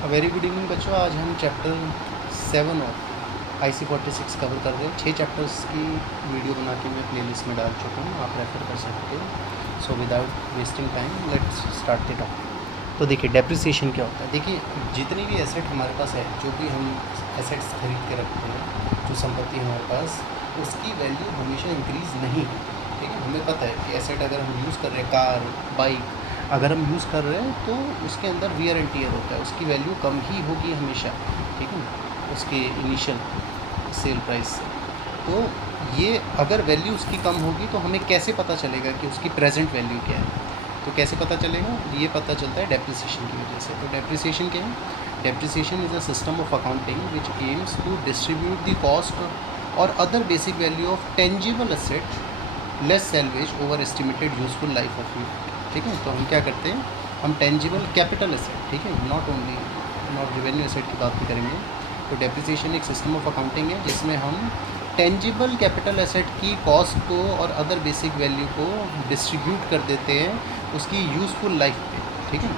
Very good evening बच्चों। आज हम चैप्टर 7 और IC 46 कवर कर रहे हैं। 6 चैप्टर्स की वीडियो बना के मैं प्लेलिस्ट में डाल चुका हूँ, आप रेफ़र कर सकते हो। So without wasting time let's start the topic. तो देखिए डेप्रिसिएशन क्या होता है। देखिए जितनी भी एसेट हमारे पास है, जो भी हम एसेट्स खरीद के रखते हैं, जो संपत्ति हमारे पास, उसकी वैल्यू हमेशा इंक्रीज़ नहीं होती। ठीक है, हमें पता है कि एसेट अगर हम यूज़ कर रहे हैं, कार, बाइक अगर हम यूज़ कर रहे हैं तो उसके अंदर वियर एंड टियर होता है, उसकी वैल्यू कम ही होगी हमेशा। ठीक है, उसके इनिशियल सेल प्राइस से। तो ये अगर वैल्यू उसकी कम होगी तो हमें कैसे पता चलेगा कि उसकी प्रेजेंट वैल्यू क्या है। तो कैसे पता चलेगा, ये पता चलता है डेप्रिसिएशन की वजह से। तो डेप्रिसिएशन क्या है? Depreciation is a system of accounting which aims to distribute the cost और other basic value of tangible asset less salvage over estimated useful life of it. ठीक है, तो हम क्या करते हैं, हम टेंजिबल कैपिटल एसेट, ठीक है, नॉट रेवेन्यू एसेट की बात भी करेंगे। तो डेप्रिसिएशन एक सिस्टम ऑफ अकाउंटिंग है जिसमें हम टेंजिबल कैपिटल एसेट की कॉस्ट को और अदर बेसिक वैल्यू को डिस्ट्रीब्यूट कर देते हैं उसकी यूज़फुल लाइफ पे। ठीक है,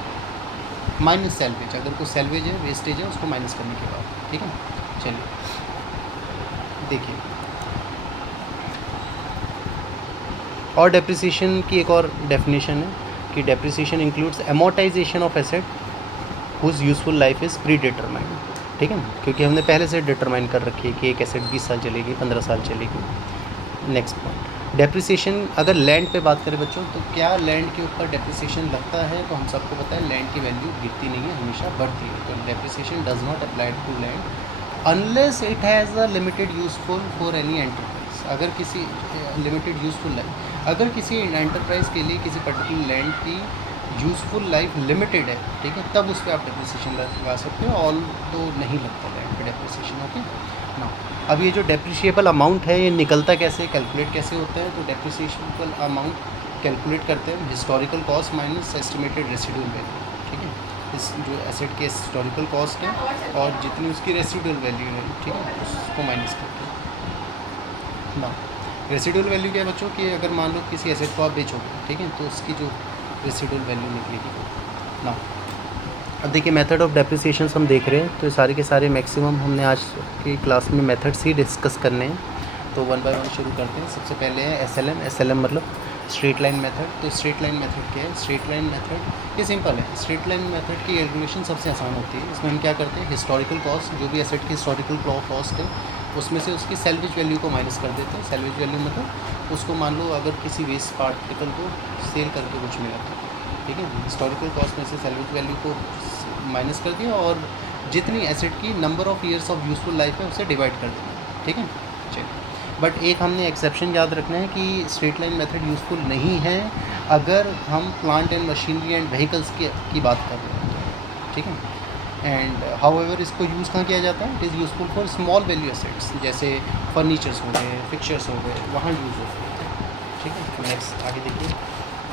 माइनस सैलवेज, अगर कोई सैलवेज है, वेस्टेज है, उसको माइनस करने के बाद। ठीक है, चलिए देखिए। और डेप्रिसिएशन की एक और डेफिनेशन है कि depreciation includes amortisation of asset whose useful life is predetermined. ठीक है, क्योंकि हमने पहले से डिटरमाइन कर रखी है कि एक एसेट 20 साल चलेगी, 15 साल चलेगी। नेक्स्ट पॉइंट, डेप्रिसिएशन अगर लैंड पे बात करें बच्चों, तो क्या लैंड के ऊपर डेप्रिसिएशन लगता है? तो हम सबको पता है लैंड की वैल्यू गिरती नहीं है, हमेशा बढ़ती है। तो depreciation does not apply to land unless it has a limited useful for any enterprise. अगर किसी लिमिटेड यूज़फुल लाइफ, अगर किसी एंटरप्राइज़ के लिए किसी पर्टिकुलर लैंड की यूज़फुल लाइफ लिमिटेड है, ठीक है, तब उस पर आप डेप्रिसिएशन लगा सकते हो। ऑल तो नहीं लगता लैंड पे डेप्रिसिएशन। ओके ना, अब ये जो डेप्रिशिएबल अमाउंट है ये निकलता कैसे, कैलकुलेट कैसे होता है? तो डेप्रिसिएबल अमाउंट कैलकुलेट करते हैं historical cost minus estimated residual value. ठीक है, इस जो एसेट के हिस्टोरिकल कॉस्ट है और जितनी उसकी रेसिडुअल वैल्यू है, ठीक है, उसको माइनस करते हैं ना। रेसिडुअल वैल्यू क्या है बच्चों की, अगर मान लो किसी एसेट को आप बेचोगे, ठीक है, तो उसकी जो रेसिडुअल वैल्यू निकलेगी ना। अब देखिए मेथड ऑफ डेप्रिसिएशन हम देख रहे हैं, तो ये सारे के सारे मैक्सिमम हमने आज की क्लास में मेथड्स ही डिस्कस करने हैं। तो वन बाय वन शुरू करते हैं। सबसे पहले है एसएलएम मतलब स्ट्रेट लाइन मेथड। तो स्ट्रेट लाइन मेथड क्या है? स्ट्रेट लाइन मेथड ये सिंपल है। स्ट्रेट लाइन मेथड की कैलकुलेशन सबसे आसान होती है। इसमें हम क्या करते हैं, हिस्टोरिकल कॉस्ट, जो भी एसेट की हिस्टोरिकल कॉस्ट है, उसमें से उसकी सैलवेज वैल्यू को माइनस कर देते हैं। सैलवेज वैल्यू मतलब उसको मान लो अगर किसी वेस्ट पार्टिकल को सेल करके कुछ मिला था, ठीक है, हिस्टोरिकल कॉस्ट में से सैलवेज वैल्यू को माइनस कर दिया और जितनी एसेट की number of years of useful life है उसे डिवाइड कर देना। ठीक है, चलिए। बट एक हमने एक्सेप्शन याद रखना है कि स्ट्रेट लाइन मेथड यूज़फुल नहीं है अगर हम plant and machinery and vehicles की बात कर रहे हैं। ठीक है, एंड हाउएवर इसको यूज़ कहाँ किया जाता है? It is useful for small value assets, जैसे फर्नीचर्स हो गए, फिक्चर्स हो गए, वहाँ यूज़ होते हैं। ठीक है, नेक्स्ट आगे देखिए।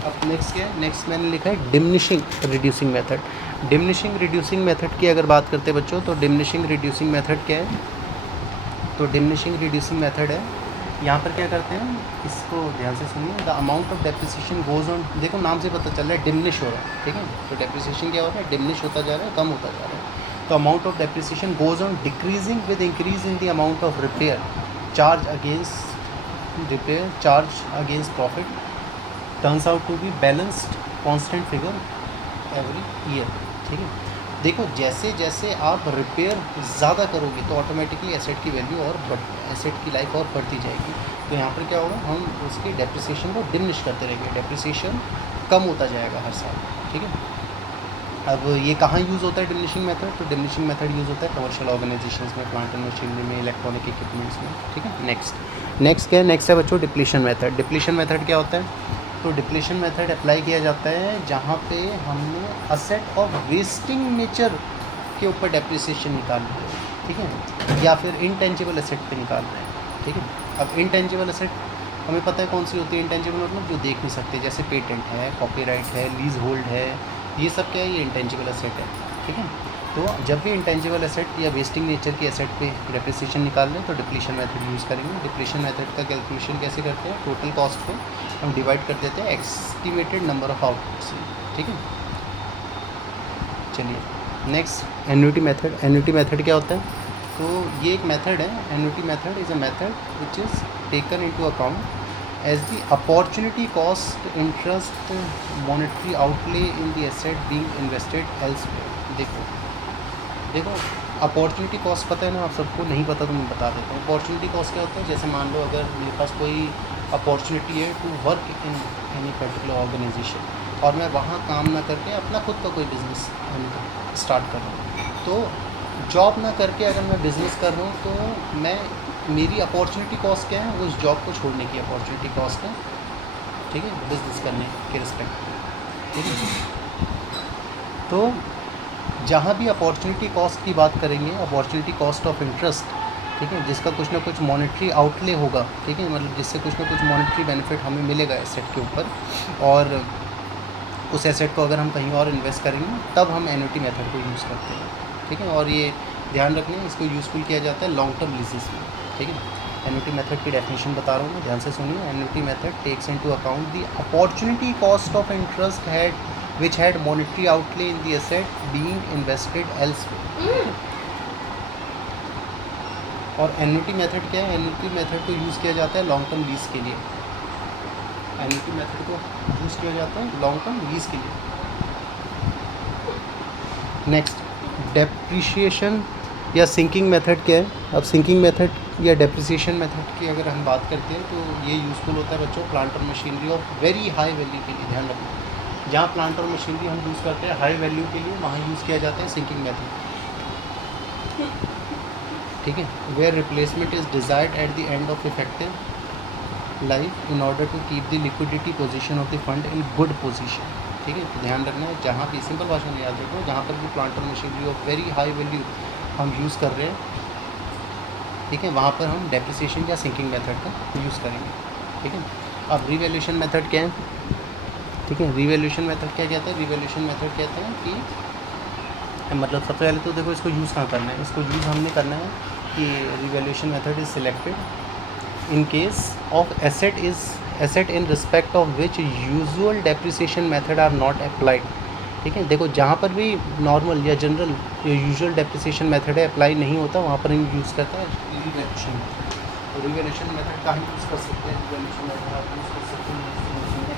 अब नेक्स्ट क्या है? नेक्स्ट मैंने लिखा है diminishing reducing method. Diminishing reducing method की अगर बात करते हैं बच्चों, तो डिमिनिशिंग रिड्यूसिंग मेथड क्या है? तो डिमिनिशिंग रिड्यूसिंग मेथड है, यहाँ पर क्या करते हैं, इसको ध्यान से सुनिए। The amount of depreciation goes on, देखो नाम से पता चल रहा है डिमिनिश हो रहा है। ठीक है, तो डेप्रिसिएशन क्या हो रहा है? डिमिनिश होता जा रहा है, कम होता जा रहा है। तो amount of depreciation goes on decreasing with increase in the amount of repair charge against repair charge against profit turns out to be balanced constant figure every year. ठीक है, देखो जैसे जैसे आप रिपेयर ज़्यादा करोगे तो ऑटोमेटिकली एसेट की वैल्यू और एसेट की लाइफ और बढ़ती जाएगी। तो यहाँ पर क्या होगा, हम उसकी डेप्रिसिएशन को डिमिनिश करते रहेंगे, डेप्रिसिएशन कम होता जाएगा हर साल। ठीक है, अब ये कहाँ यूज़ होता है डिमिनिशिंग मेथड? तो डिमिनिशिंग मेथड यूज़ होता है कमर्शियल ऑर्गेनाइजेशंस में, प्लांट एंड मशीनरी में, इलेक्ट्रॉनिक इक्विपमेंट्स में। ठीक है, नेक्स्ट क्या है? नेक्स्ट है बच्चों डिप्लीशन मेथड। डिप्लीशन मेथड क्या होता है? तो डिप्लीशन मेथड अप्लाई किया जाता है जहाँ पे हमने असेट ऑफ वेस्टिंग नेचर के ऊपर डेप्रिसिएशन निकाल लिया है। ठीक है, या फिर इंटेंजिबल एसेट पे निकाल रहे हैं। ठीक है, अब इंटेंजिबल एसेट हमें पता है कौन सी होती है। इंटेंजिबल मतलब जो देख नहीं सकते, जैसे पेटेंट है, कॉपीराइट है, लीज होल्ड है, ये सब क्या है? ये इंटेंजिबल एसेट है। ठीक है, तो जब भी इंटेंजिबल एसेट या वेस्टिंग नेचर की एसेट पे डेप्रिसिएशन निकाल रहे हैं तो डिप्लीशन मेथड यूज़ करेंगे। डिप्लीशन मेथड का कैलकुलेशन कैसे करते हैं? टोटल कॉस्ट को हम डिवाइड कर देते हैं एस्टिमेटेड नंबर ऑफ आउटपुट से। ठीक है, चलिए next annuity method. Annuity method क्या होता है? तो ये एक मेथड है, annuity method is a method which is taken into account as the opportunity cost interest monetary outlay in the asset being invested elsewhere. देखो अपॉर्चुनिटी कॉस्ट पता है ना आप सबको? नहीं पता तो मैं बता देता हूँ। अपॉर्चुनिटी कॉस्ट क्या होता है? जैसे मान लो अगर मेरे पास कोई अपॉर्चुनिटी है to work in any particular organisation और मैं वहाँ काम ना करके अपना खुद का कोई बिज़नेस स्टार्ट कर रहा हूँ, तो जॉब ना करके अगर मैं बिज़नेस कर रहा हूँ तो मैं मेरी अपॉर्चुनिटी कॉस्ट क्या है? उस जॉब को छोड़ने की अपॉर्चुनिटी कॉस्ट है, ठीक है, बिज़नेस करने के रिस्पेक्ट, ठीक है। तो जहाँ भी अपॉर्चुनिटी कॉस्ट की बात करेंगे, अपॉर्चुनिटी कॉस्ट ऑफ इंटरेस्ट, ठीक है, जिसका कुछ ना कुछ मॉनेटरी आउटले होगा, ठीक है, मतलब जिससे कुछ ना कुछ मॉनेटरी बेनिफिट हमें मिलेगा एसेट के ऊपर, और उस एसेट को अगर हम कहीं और इन्वेस्ट करेंगे तब हम एन्युटी मेथड को यूज़ करते हैं, ठीक है। और ये ध्यान रखना, इसको यूज़फुल किया जाता है लॉन्ग टर्म लीजेस में, ठीक है। एन्युटी मेथड की डेफिनेशन बता रहा हूँ मैं, ध्यान से सुनिए। Annuity method takes into account the opportunity cost of interest which had monetary outlay in the asset being invested elsewhere। और एन्युटी मेथड क्या है? एन्युटी मेथड को यूज़ किया जाता है लॉन्ग टर्म लीज के लिए। एन्युटी मेथड को यूज़ किया जाता है लॉन्ग टर्म लीज के लिए। नेक्स्ट, डेप्रिशिएशन या सिंकिंग मेथड क्या है? अब सिंकिंग मेथड या डेप्रिसिएशन मेथड की अगर हम बात करते हैं तो ये यूज़फुल होता है बच्चों प्लांट और machinery of very high value के लिए। ध्यान रखना, जहाँ प्लांट और मशीनरी हम यूज़ करते हैं हाई वैल्यू के लिए, वहाँ यूज़ किया जाता है सिंकिंग मेथड, ठीक है। Where replacement is desired at the end of effective life in order to keep the liquidity position of the fund in good position, ठीक है। तो ध्यान रखना है, जहाँ भी सिंपल भाषा में याद रखो, जहाँ पर भी प्लांट और machinery of very high value हम यूज़ कर रहे हैं, ठीक है, वहाँ पर हम डेप्रिसिएशन या सिंकिंग मेथड का यूज़ करेंगे, ठीक है। अब रिवैल्यूएशन मेथड क्या है? ठीक है, रिवैल्यूएशन मेथड क्या कहता है? रिवैल्यूएशन मेथड कहते हैं कि मतलब सबसे पहले तो देखो इसको यूज़ कहाँ करना है? इसको यूज़ हमने करना है कि revaluation method is selected in case of asset in respect of which usual depreciation method are not applied, ठीक है। देखो जहाँ पर भी नॉर्मल या जनरल यूजुअल डेप्रिसिएशन मेथड है अप्लाई नहीं होता, वहाँ पर हम यूज़ करते हैं रिवैल्यूएशन मेथड। तो रिवैल्यूएशन मेथड कहाँ यूज़ कर सकते हैं? रिवैल्यूएशन मेथड आप यूज़ कर सकते हैं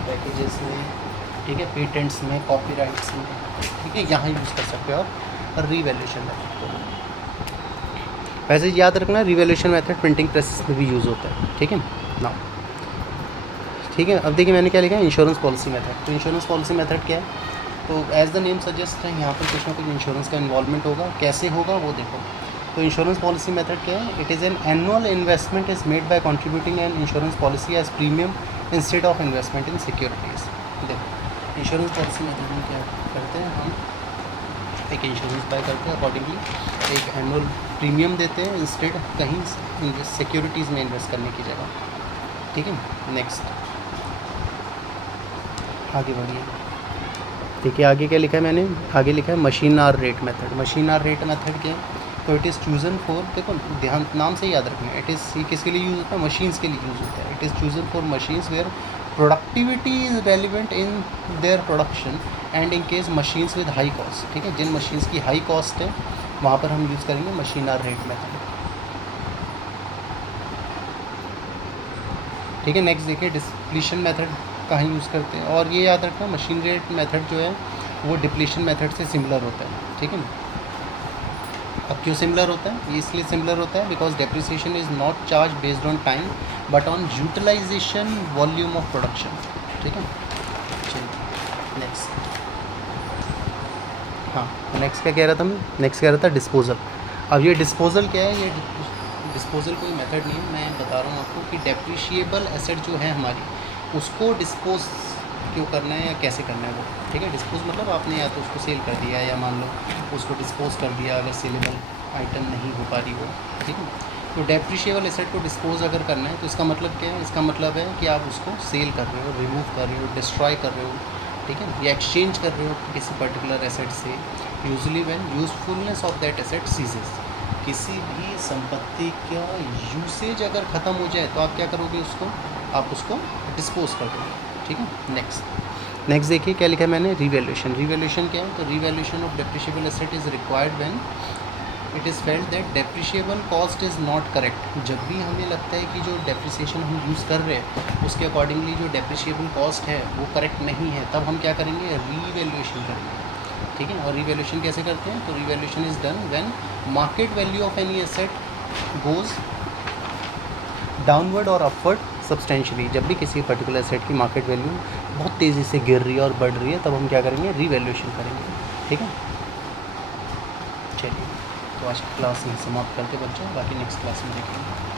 पैकेजेस में, ठीक है, पेटेंट्स में, कॉपीराइट्स में, ठीक है, यहाँ यूज़ कर सकते हो आप रिवैल्यूएशन मेथड को। वैसे याद रखना रिवैल्यूएशन मेथड प्रिंटिंग प्रेस में भी यूज़ होता है, ठीक है ना। ठीक है, अब देखिए मैंने क्या लिखा है, इंश्योरेंस पॉलिसी मेथड। तो इंश्योरेंस पॉलिसी मेथड क्या है? तो एज द नेम सजेस्ट है, यहाँ पर कुछ ना कुछ इंश्योरेंस का इन्वॉल्वमेंट होगा। कैसे होगा वो देखो। तो इंश्योरेंस पॉलिसी मेथड क्या है? It is an annual investment is made by contributing an insurance policy as premium instead of investment in securities. देखो इंश्योरेंस पॉलिसी मेथड में क्या करते हैं, हम एक इंश्योरेंस बाय करते हैं, अकॉर्डिंगली एक एनुअल प्रीमियम देते हैं इंस्टेड कहीं सिक्योरिटीज़ में इन्वेस्ट करने की जगह, ठीक है। नेक्स्ट आगे बढ़िए, देखिए आगे क्या लिखा है मैंने, आगे लिखा है machine hour rate method. Machine hour rate method क्या है? तो इट इज़ चूजन फॉर, देखो ध्यान नाम से याद रखना है, इट इज़ किसके लिए यूज़ होता है? मशीन्स के लिए यूज़ होता है। It is chosen for machines where productivity is relevant in their production and in case machines with high cost, ठीक है। जिन मशीन्स की हाई कॉस्ट है वहाँ पर हम यूज़ करेंगे मशीन आर रेट मेथड, ठीक है। नेक्स्ट देखिए डिप्लीशन मेथड कहाँ यूज़ करते हैं, और ये याद रखना मशीन रेट मेथड जो है वो डिप्लीशन मेथड से सिमिलर होता है, ठीक है ना। अब क्यों सिमिलर होता है? ये इसलिए सिमिलर होता है because depreciation is not charge based on time but on utilisation volume of production, ठीक है। चलिए नेक्स्ट, हाँ नेक्स्ट क्या कह रहा था मैं? नेक्स्ट कह रहा था डिस्पोजल। अब ये डिस्पोजल क्या है? ये डिस्पोजल कोई मेथड नहीं है, मैं बता रहा हूँ आपको कि डेप्रिशिएबल एसेट जो है हमारी उसको डिस्पोज क्यों करना है या कैसे करना है वो, ठीक है। डिस्पोज मतलब आपने या तो उसको सेल कर दिया या मान लो उसको डिस्पोज कर दिया अगर सेलेबल आइटम नहीं हो पा रही हो, ठीक है। तो डेप्रिशिएबल एसेट को डिस्पोज अगर करना है तो इसका मतलब क्या है? इसका मतलब है कि आप उसको सेल कर रहे हो, रिमूव कर रहे हो, डिस्ट्रॉय कर रहे हो, ठीक है, या एक्सचेंज कर रहे हो किसी पर्टिकुलर एसेट से। Usually when usefulness of that asset ceases, किसी भी संपत्ति का यूसेज अगर ख़त्म हो जाए तो आप क्या करोगे? उसको आप उसको डिस्पोज कर दोगे, ठीक है। नेक्स्ट नेक्स्ट देखिए क्या लिखा है मैंने, रिवैल्यूएशन। रिवैल्यूएशन क्या है, तो revaluation of depreciable asset is required when it is felt that depreciable cost is not correct. जब भी हमें लगता है कि जो डेप्रिसिएशन हम यूज़ कर रहे हैं उसके अकॉर्डिंगली जो डेप्रिशिएबल कॉस्ट है वो करेक्ट नहीं है, तब हम क्या करेंगे, रीवैल्यूएशन करेंगे। ठीक है, और रिवैल्यूएशन कैसे करते हैं, तो revaluation is done when market value of any asset goes downward और अपवर्ड सब्सटेंशियली। जब भी किसी पर्टिकुलर एसेट की मार्केट वैल्यू बहुत तेज़ी से गिर रही है और बढ़ रही है, तब हम क्या करेंगे, रीवैल्यूएशन करेंगे। ठीक है, चलिए तो आज की क्लास में समाप्त करते बच्चों, बाकी नेक्स्ट क्लास में देखेंगे।